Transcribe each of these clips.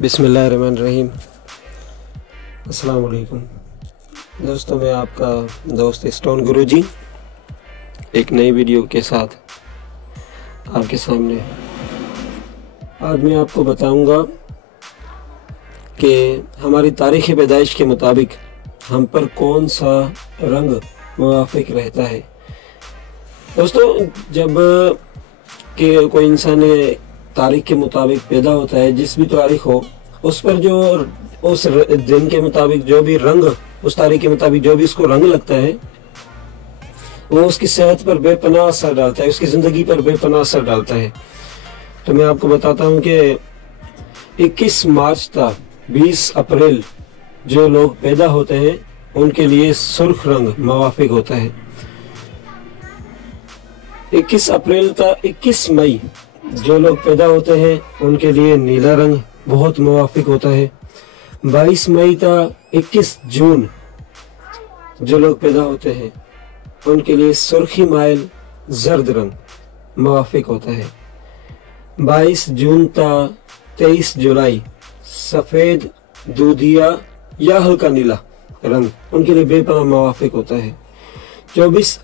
बिस्मिल्लाहिर्रहमानिर्रहीम। अस्सलाम वालेकुम दोस्तों, मैं आपका दोस्त स्टोन गुरुजी एक नई वीडियो के साथ आपके सामने। आज मैं आपको बताऊंगा कि हमारी तारीख़ पैदाइश के मुताबिक हम पर कौन सा रंग मुवाफिक रहता है। दोस्तों, जब कि कोई इंसान तारीख के मुताबिक पैदा होता है, जिस भी तारीख हो उस पर जो उस दिन के मुताबिक जो भी रंग, उस तारीख के मुताबिक जो भी उसको रंग लगता है, वो उसकी सेहत पर बेपनाह असर डालता है, उसकी ज़िंदगी पर बेपनाह असर डालता है। तो मैं आपको बताता हूँ कि 21 मार्च तक 20 अप्रैल जो लोग पैदा होते हैं उनके लिए सुर्ख रंग मुवाफिक होता है। 21 अप्रैल तक 21 मई जो लोग पैदा होते हैं उनके लिए नीला रंग बहुत मुवाफिक होता है। 22 मई तक 21 जून जो लोग पैदा होते हैं उनके लिए सुर्खी माइल जर्द रंग मुवाफिक होता है। 22 जून तक 23 जुलाई सफ़ेद, दूधिया या हल्का नीला रंग उनके लिए बेपनाह मुवाफिक होता है। 24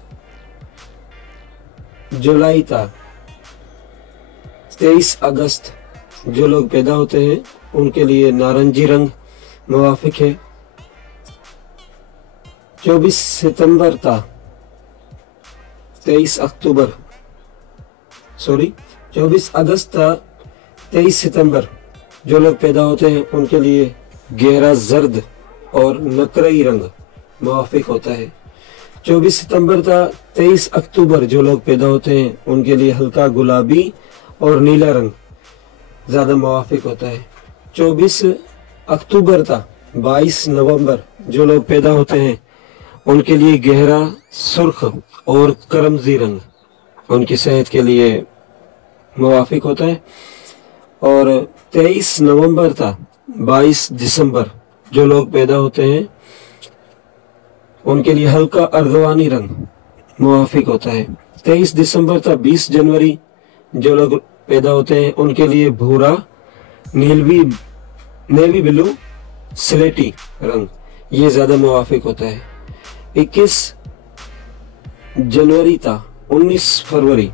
जुलाई तक 23 अगस्त जो लोग पैदा होते हैं उनके लिए नारंगी रंग मुवाफिक है। 24 सितंबर तक 24 अगस्त तक 23 सितंबर जो लोग पैदा होते हैं उनके लिए गहरा जर्द और नकरई रंग मुवाफिक होता है। 24 सितंबर तक 23 अक्टूबर जो लोग पैदा होते हैं उनके लिए हल्का गुलाबी और नीला रंग ज़्यादा मुवाफिक होता है। 24 अक्टूबर तक 22 नवंबर जो लोग पैदा होते हैं उनके लिए गहरा सुर्ख और करमजी रंग उनकी सेहत के लिए मुवाफिक होता है। और 23 नवंबर तक 22 दिसंबर जो लोग पैदा होते हैं उनके लिए हल्का अर्गवानी रंग मुवाफिक होता है। 23 दिसंबर तक 20 जनवरी जो लोग पैदा होते हैं उनके लिए भूरा, नेवी ब्लू, स्लेटी रंग ये ज़्यादा मुवाफिक होता है। 21 जनवरी तक 19 फरवरी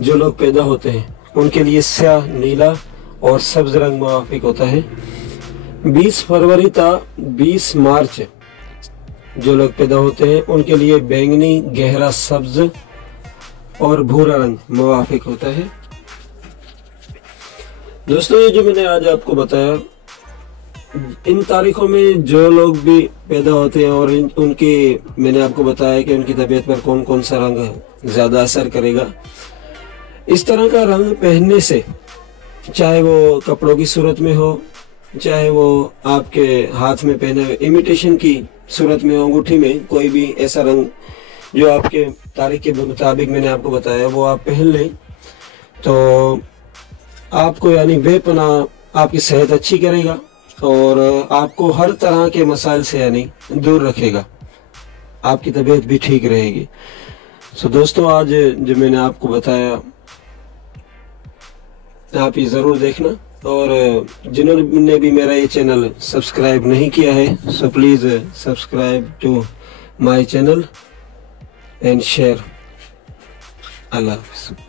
जो लोग पैदा होते हैं उनके लिए स्याह, नीला और सब्ज रंग मुवाफिक होता है। 20 फरवरी तक 20 मार्च जो लोग पैदा होते हैं उनके लिए बैंगनी, गहरा सब्ज और भूरा रंग मुवाफिक होता है। दोस्तों, ये जो मैंने आज आपको बताया, इन तारीखों में जो लोग भी पैदा होते हैं और उनकी मैंने आपको बताया कि उनकी तबीयत पर कौन कौन सा रंग ज़्यादा असर करेगा। इस तरह का रंग पहनने से, चाहे वो कपड़ों की सूरत में हो, चाहे वो आपके हाथ में पहने हुए इमिटेशन की सूरत में, अंगूठी में, कोई भी ऐसा रंग जो आपके तारीख के मुताबिक मैंने आपको बताया वो आप पहन लें तो आपको यानी बेपनाह आपकी सेहत अच्छी करेगा और आपको हर तरह के मसाइल से यानी दूर रखेगा, आपकी तबीयत भी ठीक रहेगी। सो दोस्तों, आज जो मैंने आपको बताया आप ये ज़रूर देखना, और जिन्होंने भी मेरा ये चैनल सब्सक्राइब नहीं किया है so please subscribe to my channel and share. अल्लाह हाफ़िज़।